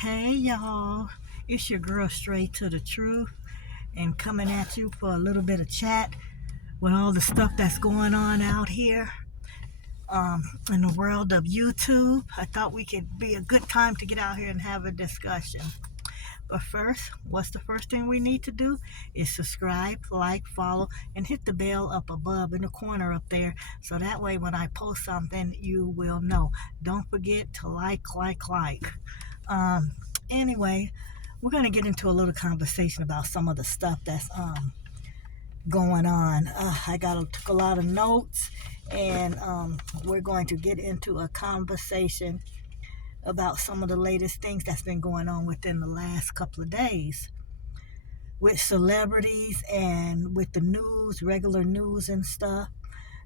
Hey y'all, it's your girl Straight to the Truth and coming at you for a little bit of chat with all the stuff that's going on out here in the world of YouTube. I thought we could be a good time to get out here and have a discussion. But first, what's the first thing we need to do is subscribe, like, follow, and hit the bell up above in the corner up there so that way when I post something, you will know. Don't forget to like. Um, anyway, we're going to get into a little conversation about some of the stuff that's going on. Took a lot of notes, and we're going to get into a conversation about some of the latest things that's been going on within the last couple of days with celebrities and with the news, regular news and stuff.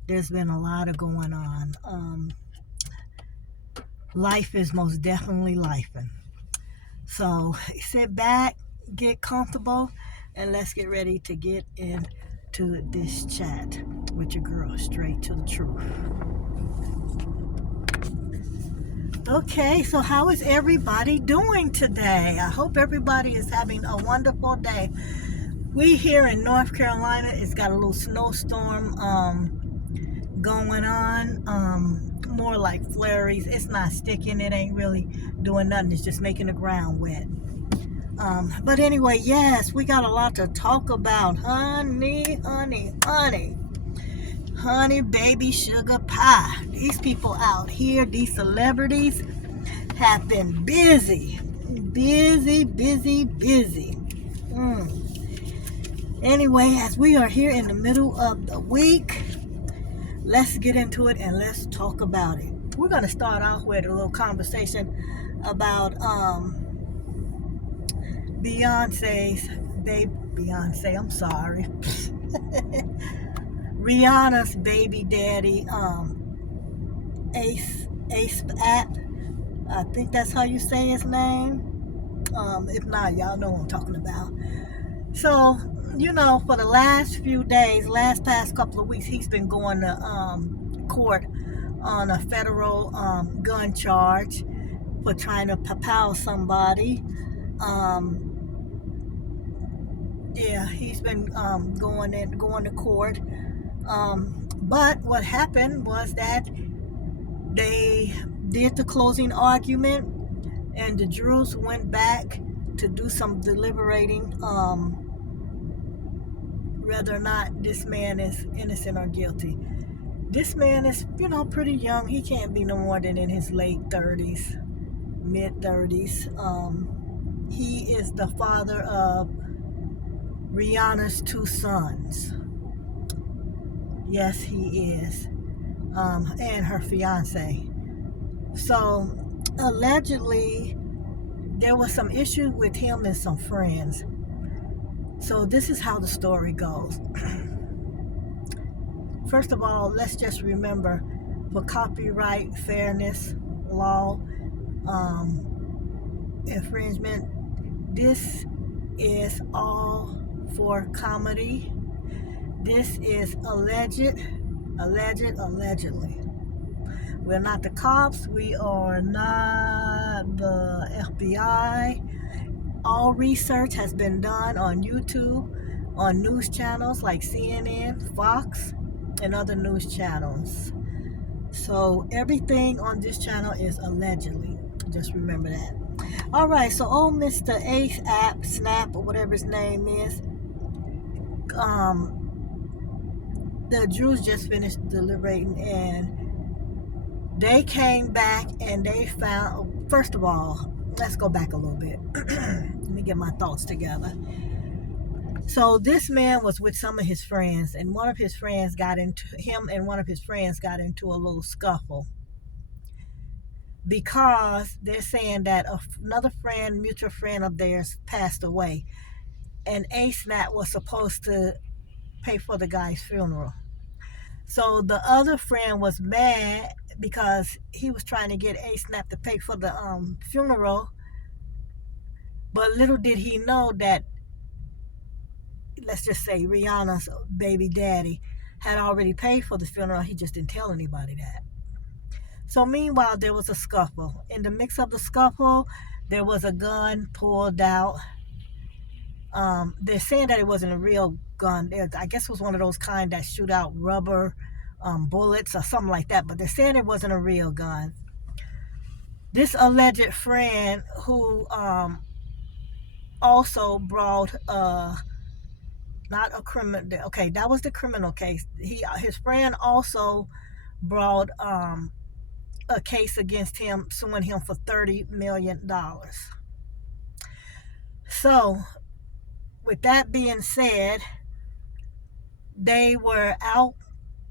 There's been a lot of going on. Life is most definitely lifing. So sit back, get comfortable, and let's get ready to get into this chat with your girl, Straight to the Truth. Okay, so how is everybody doing today? I hope everybody is having a wonderful day. We here in North Carolina, it's got a little snowstorm going on, more like flurries. It's not sticking, it ain't really doing nothing, it's just making the ground wet. But anyway, yes, we got a lot to talk about. Honey, baby, sugar pie. These people out here, these celebrities have been busy. Anyway, as we are here in the middle of the week, let's get into it and let's talk about it. We're going to start off with a little conversation about Rihanna's baby daddy, A$AP. I think that's how you say his name. If not, y'all know what I'm talking about. So, for the last past couple of weeks, he's been going to court on a federal gun charge for trying to pow somebody. He's been going to court. But what happened was that they did the closing argument, and the jurors went back to do some deliberating whether or not this man is innocent or guilty. This man is, pretty young. He can't be no more than in his late 30s, mid 30s. He is the father of Rihanna's 2 sons. Yes, he is. And her fiance. So, allegedly, there was some issues with him and some friends. So, this is how the story goes. First of all, let's just remember, for copyright, fairness, law, infringement, this is all for comedy. This is allegedly. We're not the cops. We are not the FBI. All research has been done on YouTube, on news channels like CNN, Fox, and other news channels. So everything on this channel is allegedly. Just remember that. All right, so old Mr. A$AP, Snap, or whatever his name is, the jurors just finished deliberating, and they came back and they found, first of all, let's go back a little bit. Let me get my thoughts together. So this man was with some of his friends, and one of his friends got into a little scuffle because they're saying that another mutual friend of theirs passed away, and A$AP was supposed to pay for the guy's funeral. So the other friend was mad because he was trying to get A$AP to pay for the funeral, but little did he know that, let's just say, Rihanna's baby daddy had already paid for the funeral. He just didn't tell anybody that. So meanwhile, there was a scuffle. In the mix of the scuffle, there was a gun pulled out. They're saying that it wasn't a real gun. I guess it was one of those kind that shoot out rubber bullets or something like that, but they're saying it wasn't a real gun. This alleged friend who also brought not a criminal, okay, that was the criminal case. His friend also brought a case against him, suing him for $30 million. So with that being said, they were out.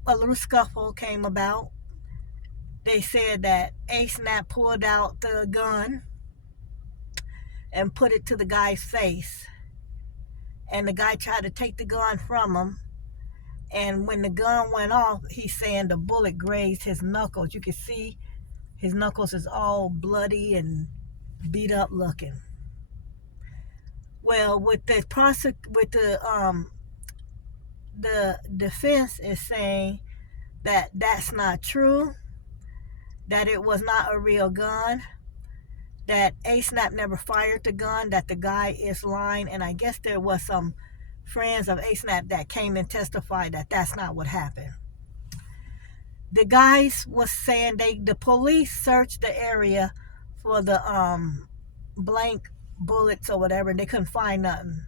A little scuffle came about. They said that A-Snap pulled out the gun and put it to the guy's face, and the guy tried to take the gun from him, and when the gun went off, he's saying the bullet grazed his knuckles. You can see his knuckles is all bloody and beat up looking. Well, with the defense is saying that that's not true, that it was not a real gun, that A-Snap never fired the gun, that the guy is lying, and I guess there was some friends of A-Snap that came and testified that that's not what happened. The guys was saying the police searched the area for the blank bullets or whatever, and they couldn't find nothing.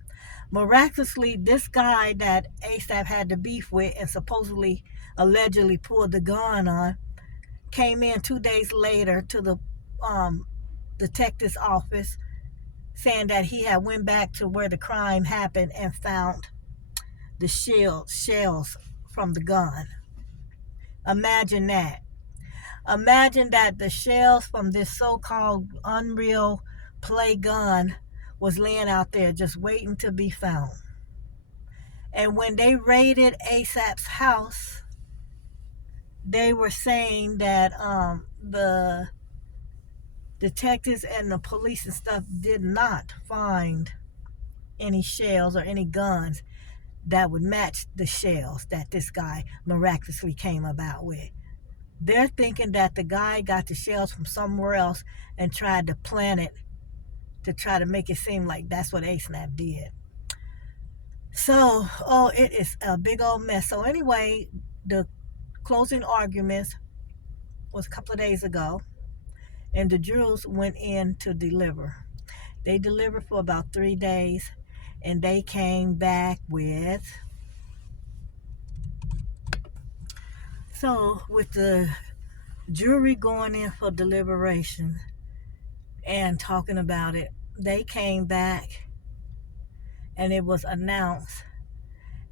Miraculously, this guy that A$AP had the beef with and supposedly, allegedly pulled the gun on, came in 2 days later to the detective's office saying that he had went back to where the crime happened and found the shells from the gun. Imagine that. Imagine that the shells from this so-called unreal play gun was laying out there just waiting to be found. And when they raided A$AP's house, they were saying that the detectives and the police and stuff did not find any shells or any guns that would match the shells that this guy miraculously came about with. They're thinking that the guy got the shells from somewhere else and tried to plant it to try to make it seem like that's what A$AP did. So, it is a big old mess. So anyway, the closing arguments was a couple of days ago, and the jurors went in to deliver. They delivered for about 3 days, and they came back with, so with the jury going in for deliberation and talking about it, they came back and it was announced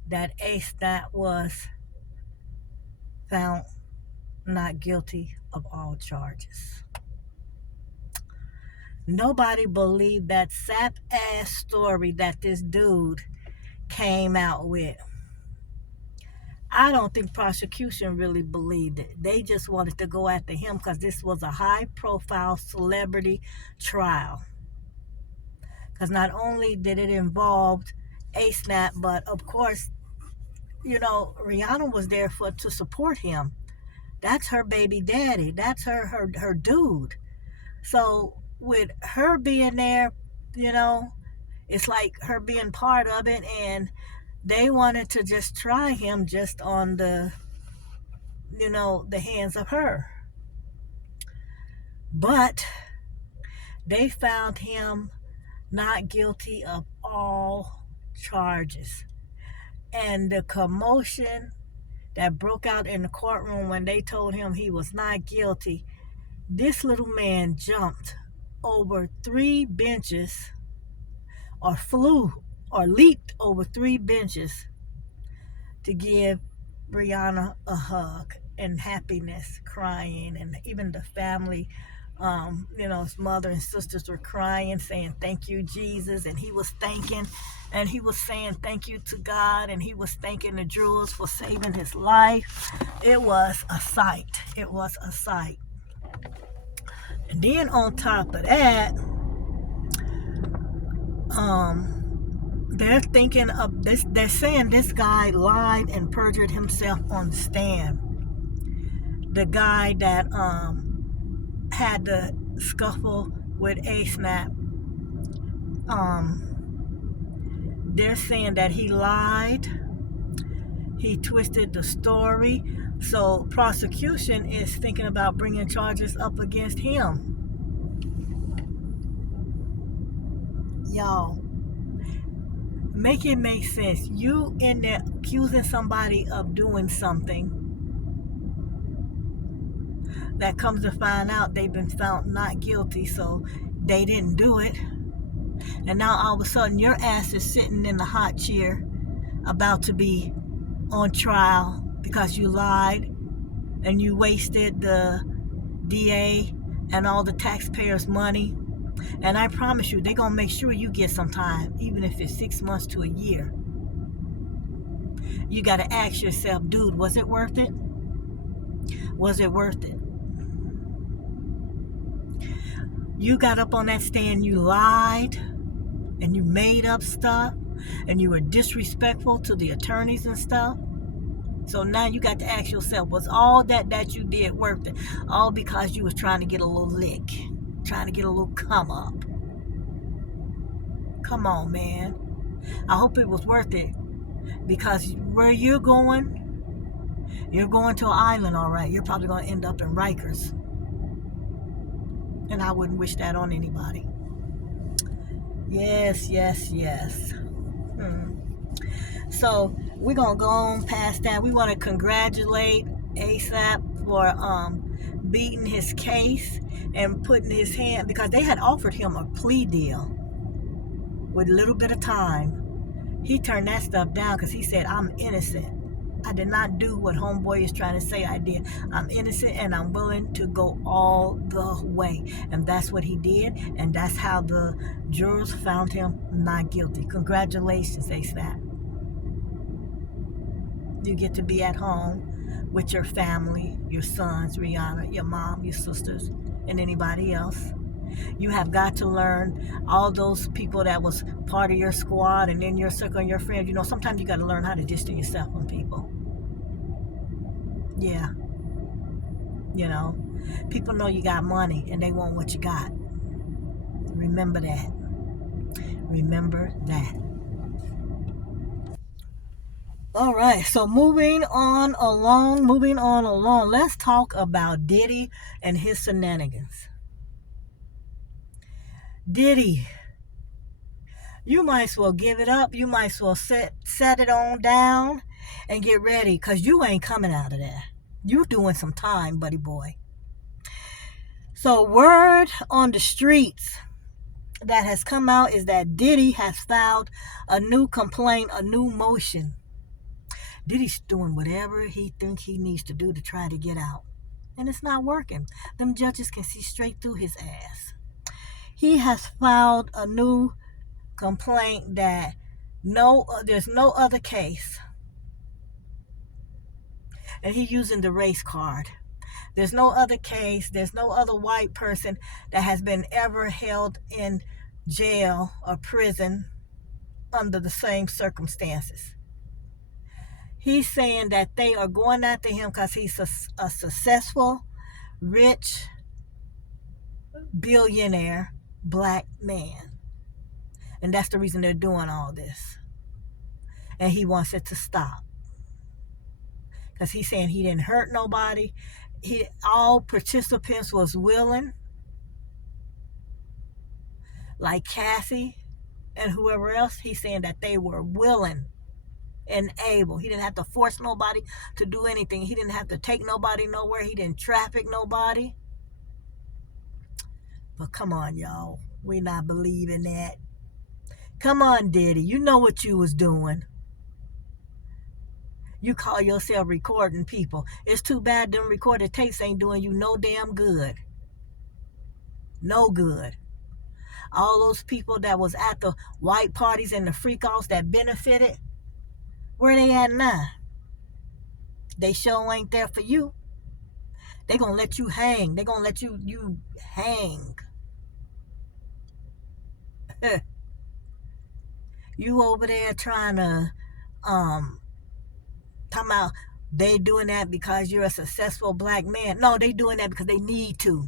that A$AP was found not guilty of all charges. Nobody believed that sap ass story that this dude came out with. I don't think prosecution really believed it. They just wanted to go after him because this was a high profile celebrity trial. Because not only did it involve A$AP, but of course, you know, Rihanna was there to support him. That's her baby daddy. That's her dude. So with her being there, you know, it's like her being part of it, and they wanted to just try him just on the, you know, the hands of her. But they found him not guilty of all charges. And the commotion that broke out in the courtroom when they told him he was not guilty, this little man jumped over 3 benches, or flew or leaped over 3 benches to give Rihanna a hug and happiness, crying, and even the family, you know, his mother and sisters were crying, saying, "Thank you, Jesus." And he was thanking, and he was saying, "Thank you to God," and he was thanking the jurors for saving his life. It was a sight. It was a sight. And then on top of that, they're thinking of this. They're saying this guy lied and perjured himself on the stand. The guy that had the scuffle with ASAP. They're saying that he lied. He twisted the story. So prosecution is thinking about bringing charges up against him. Y'all, make it make sense. You in there accusing somebody of doing something that comes to find out they've been found not guilty, so they didn't do it. And now all of a sudden your ass is sitting in the hot chair about to be on trial because you lied and you wasted the DA and all the taxpayers' money. And I promise you, they're going to make sure you get some time, even if it's 6 months to a year. You got to ask yourself, dude, was it worth it? Was it worth it? You got up on that stand, you lied, and you made up stuff, and you were disrespectful to the attorneys and stuff. So now you got to ask yourself, was all that you did worth it? All because you was trying to get a little lick, trying to get a little come up. Come on, man. I hope it was worth it, because where you're going to an island, all right. You're probably going to end up in Rikers. And I wouldn't wish that on anybody. Yes. So we're going to go on past that. We want to congratulate ASAP for beating his case and putting his hand, because they had offered him a plea deal with a little bit of time. He turned that stuff down because he said, I'm innocent. I did not do what homeboy is trying to say I did. I'm innocent and I'm willing to go all the way. And that's what he did. And that's how the jurors found him not guilty. Congratulations, ASAP. You get to be at home with your family, your sons, Rihanna, your mom, your sisters, and anybody else. You have got to learn all those people that was part of your squad and in your circle and your friends. You know, sometimes you got to learn how to distance yourself from people. Yeah. You know, people know you got money and they want what you got. Remember that. Remember that. All right, so moving on along. Let's talk about Diddy and his shenanigans. Diddy, you might as well give it up. You might as well set it on down and get ready, because you ain't coming out of there. You doing some time, buddy boy. So word on the streets that has come out is that Diddy has filed a new complaint, a new motion. Diddy's doing whatever he thinks he needs to do to try to get out. And it's not working. Them judges can see straight through his ass. He has filed a new complaint that there's no other case. And he's using the race card. There's no other case. There's no other white person that has been ever held in jail or prison under the same circumstances. He's saying that they are going after him because he's a successful, rich, billionaire black man. And that's the reason they're doing all this. And he wants it to stop. Because he's saying he didn't hurt nobody. All participants was willing. Like Cassie and whoever else, he's saying that they were willing and able. He didn't have to force nobody to do anything. He didn't have to take nobody nowhere. He didn't traffic nobody. But come on, y'all. We not believing that. Come on, Diddy. You know what you was doing. You call yourself recording people. It's too bad them recorded tapes ain't doing you no damn good. No good. All those people that was at the white parties and the freak-offs that benefited, where they at now? They sure ain't there for you. They gonna let you hang. They gonna let you hang. You over there trying to talking about they doing that because you're a successful black man. No, they doing that because they need to.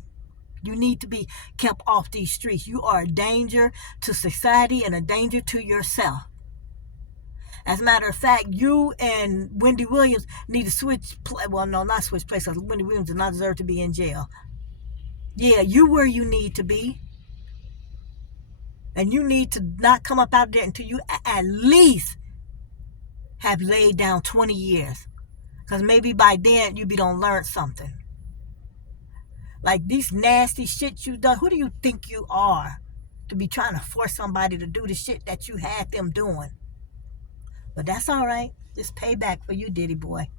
You need to be kept off these streets. You are a danger to society and a danger to yourself. As a matter of fact, you and Wendy Williams need to switch. Well, no, not switch places. Wendy Williams does not deserve to be in jail. Yeah, you where you need to be. And you need to not come up out there until you at least have laid down 20 years. Because maybe by then you be done learn something. Like these nasty shit you done. Who do you think you are to be trying to force somebody to do the shit that you had them doing? But that's all right. It's payback for you, Diddy boy.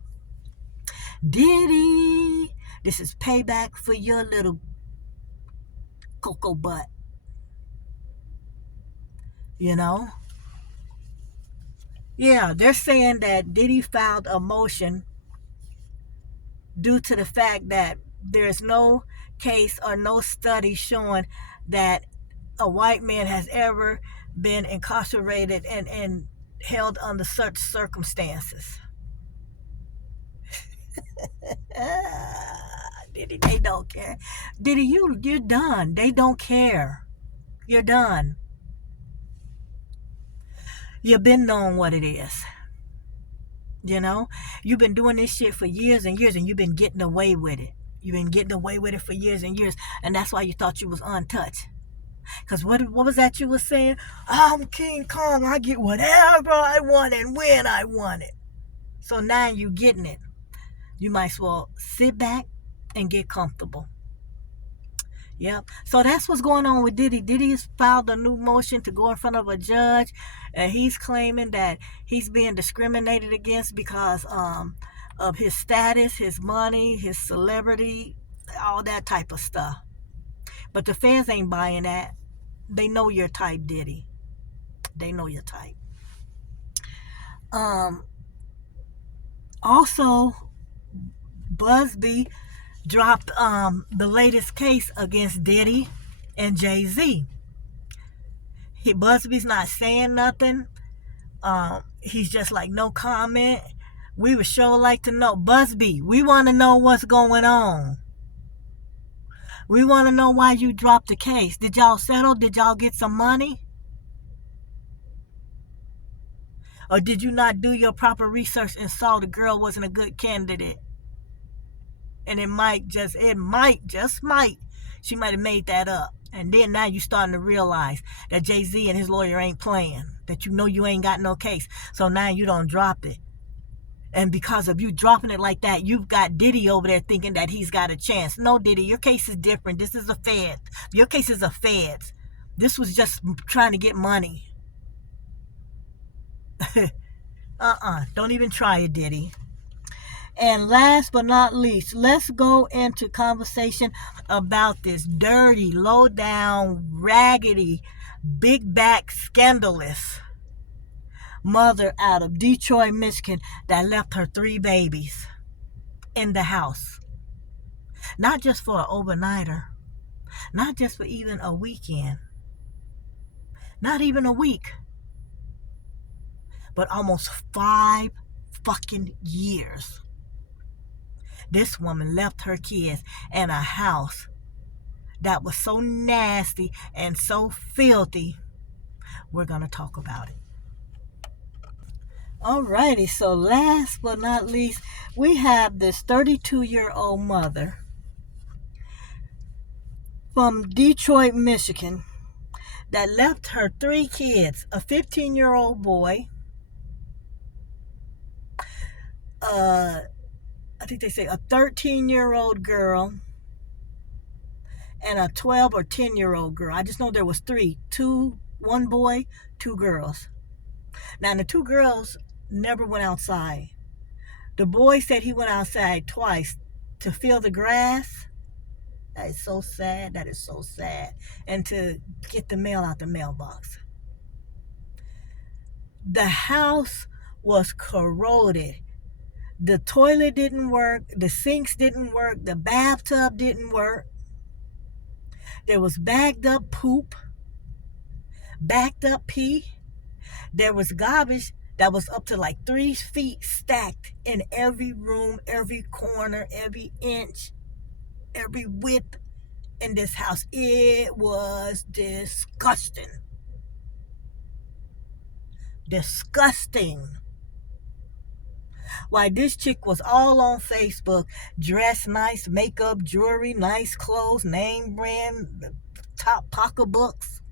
Diddy, this is payback for your little cocoa butt. You know? Yeah, they're saying that Diddy filed a motion due to the fact that there's no case or no study showing that a white man has ever been incarcerated and held under such circumstances. Diddy, they don't care. Diddy, you're done. They don't care. You're done. You've been knowing what it is. You know? You've been doing this shit for years and years, and you've been getting away with it. You've been getting away with it for years and years, and that's why you thought you was untouched. Because what was that you was saying? I'm King Kong. I get whatever I want and when I want it. So now you getting it. You might as well sit back and get comfortable. Yep. So that's what's going on with Diddy. Diddy has filed a new motion to go in front of a judge, and he's claiming that he's being discriminated against because of his status, his money, his celebrity, all that type of stuff. But the fans ain't buying that. They know your type, Diddy. They know your type. Also, Busby dropped the latest case against Diddy and Jay-Z. Busby's not saying nothing. He's just like, no comment. We would sure like to know. Busby, we want to know what's going on. We want to know why you dropped the case. Did y'all settle? Did y'all get some money? Or did you not do your proper research and saw the girl wasn't a good candidate? And it might, she might have made that up. And then now you starting to realize that Jay-Z and his lawyer ain't playing. That you know you ain't got no case. So now you don't drop it. And because of you dropping it like that, you've got Diddy over there thinking that he's got a chance. No, Diddy, your case is different. This is a Fed. Your case is a Feds. This was just trying to get money. Don't even try it, Diddy. And last but not least, let's go into conversation about this dirty, low-down, raggedy, big back, scandalous mother out of Detroit, Michigan that left her 3 babies in the house. Not just for an overnighter. Not just for even a weekend. Not even a week. But almost 5 fucking years. This woman left her kids in a house that was so nasty and so filthy. We're going to talk about it. Alrighty, so last but not least, we have this 32-year-old mother from Detroit, Michigan, that left her 3 kids, a 15-year-old boy, I think they say a 13-year-old girl, and a 12 or 10-year-old girl. I just know there was 3, 1 boy, 2 girls. Now the 2 girls never went outside. The boy said he went outside twice to feel the grass. That is so sad. That is so sad. And to get the mail out the mailbox. The house was corroded. The toilet didn't work. The sinks didn't work. The bathtub didn't work. There was bagged up poop. Backed up pee. There was garbage that was up to like 3 feet stacked in every room, every corner, every inch, every width, in this house. It was disgusting. Disgusting. Why, this chick was all on Facebook, dressed nice, makeup, jewelry, nice clothes, name brand, top pocketbooks.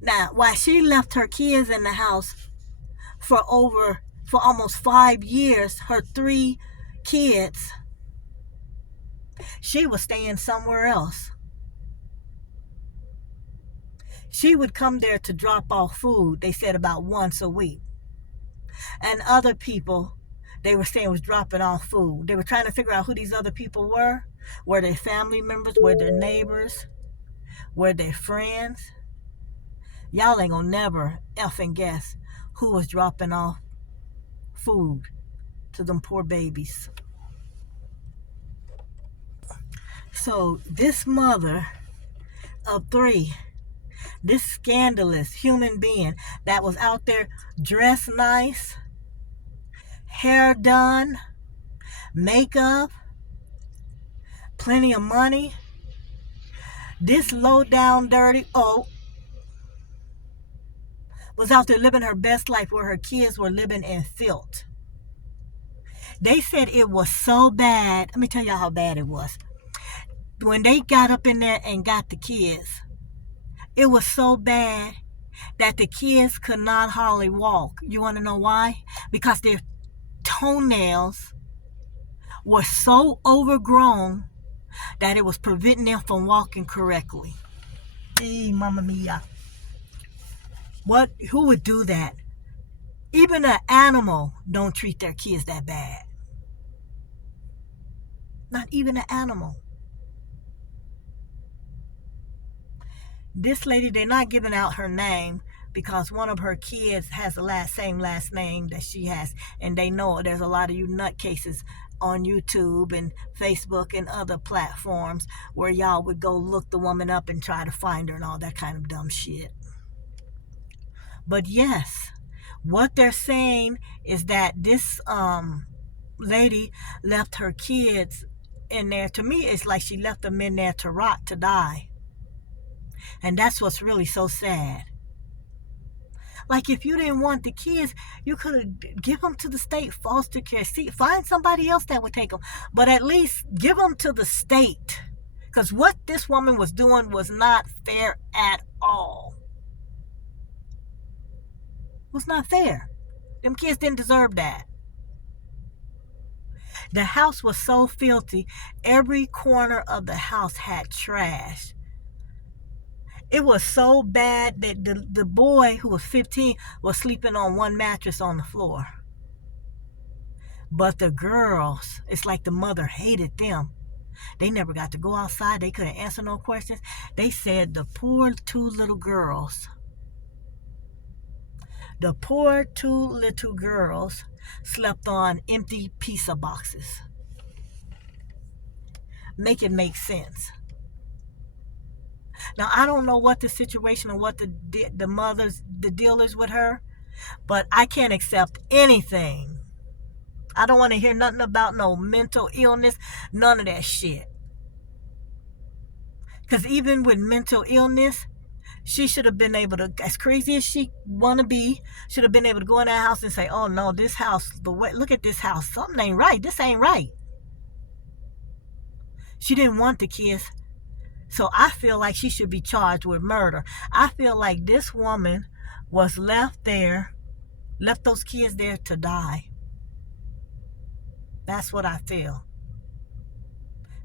Now, why she left her kids in the house for almost 5 years, her 3 kids, she was staying somewhere else. She would come there to drop off food, they said about once a week. And other people, they were saying, was dropping off food. They were trying to figure out who these other people were. Were they family members? Were they neighbors? Were they friends? Y'all ain't gonna never effing guess who was dropping off food to them poor babies. So this mother of 3, this scandalous human being that was out there dressed nice, hair done, makeup, plenty of money, this low down dirty was out there living her best life where her kids were living in filth. They said it was so bad. Let me tell y'all how bad it was. When they got up in there and got the kids, it was so bad that the kids could not hardly walk. You want to know why? Because their toenails were so overgrown that it was preventing them from walking correctly. Hey, Mamma Mia. Who would do that? Even an animal don't treat their kids that bad. Not even an animal. This lady, they're not giving out her name because one of her kids has the same last name that she has. And they know there's a lot of you nutcases on YouTube and Facebook and other platforms where y'all would go look the woman up and try to find her and all that kind of dumb shit. But yes, what they're saying is that this lady left her kids in there. To me, it's like she left them in there to rot, to die. And that's what's really so sad. Like, if you didn't want the kids, you could have give them to the state foster care. See, find somebody else that would take them. But at least give them to the state. Because what this woman was doing was not fair at all. It was not fair. Them kids didn't deserve that. The house was so filthy. Every corner of the house had trash. It was so bad that the boy who was 15 was sleeping on one mattress on the floor. But the girls, it's like the mother hated them. They never got to go outside. They couldn't answer no questions. They said the poor 2 little girls slept on empty pizza boxes. Make it make sense. Now, I don't know what the situation or what the deal is with her, but I can't accept anything. I don't want to hear nothing about no mental illness, none of that shit. Because even with mental illness, she should have been able to, as crazy as she want to be, should have been able to go in that house and say, oh no, this house, look at this house. Something ain't right. This ain't right. She didn't want the kids. So I feel like she should be charged with murder. I feel like this woman was left those kids there to die. That's what I feel.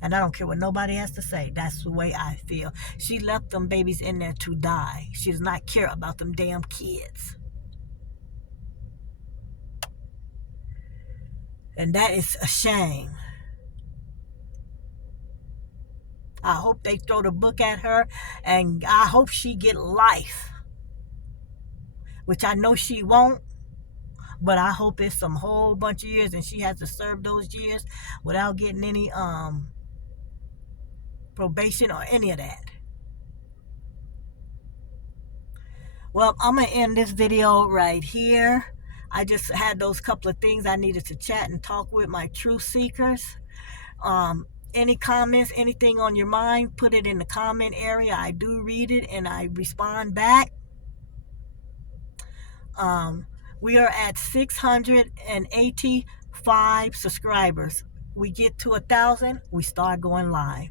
And I don't care what nobody has to say. That's the way I feel. She left them babies in there to die. She does not care about them damn kids. And that is a shame. I hope they throw the book at her, and I hope she get life, which I know she won't, but I hope it's some whole bunch of years and she has to serve those years without getting any probation or any of that. Well, I'm going to end this video right here. I just had those couple of things I needed to chat and talk with my truth seekers. Any comments, anything on your mind, put it in the comment area. I do read it and I respond back. We are at 685 subscribers. We get to 1,000, we start going live.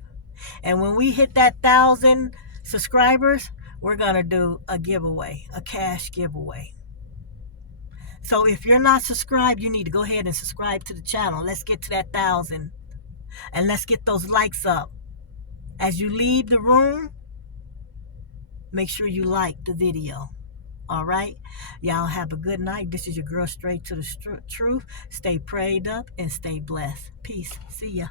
And when we hit that 1,000 subscribers, we're going to do a giveaway, a cash giveaway. So if you're not subscribed, you need to go ahead and subscribe to the channel. Let's get to that 1,000. And let's get those likes up. As you leave the room, make sure you like the video. All right? Y'all have a good night. This is your girl, Straight to the Truth. Stay prayed up and stay blessed. Peace. See ya.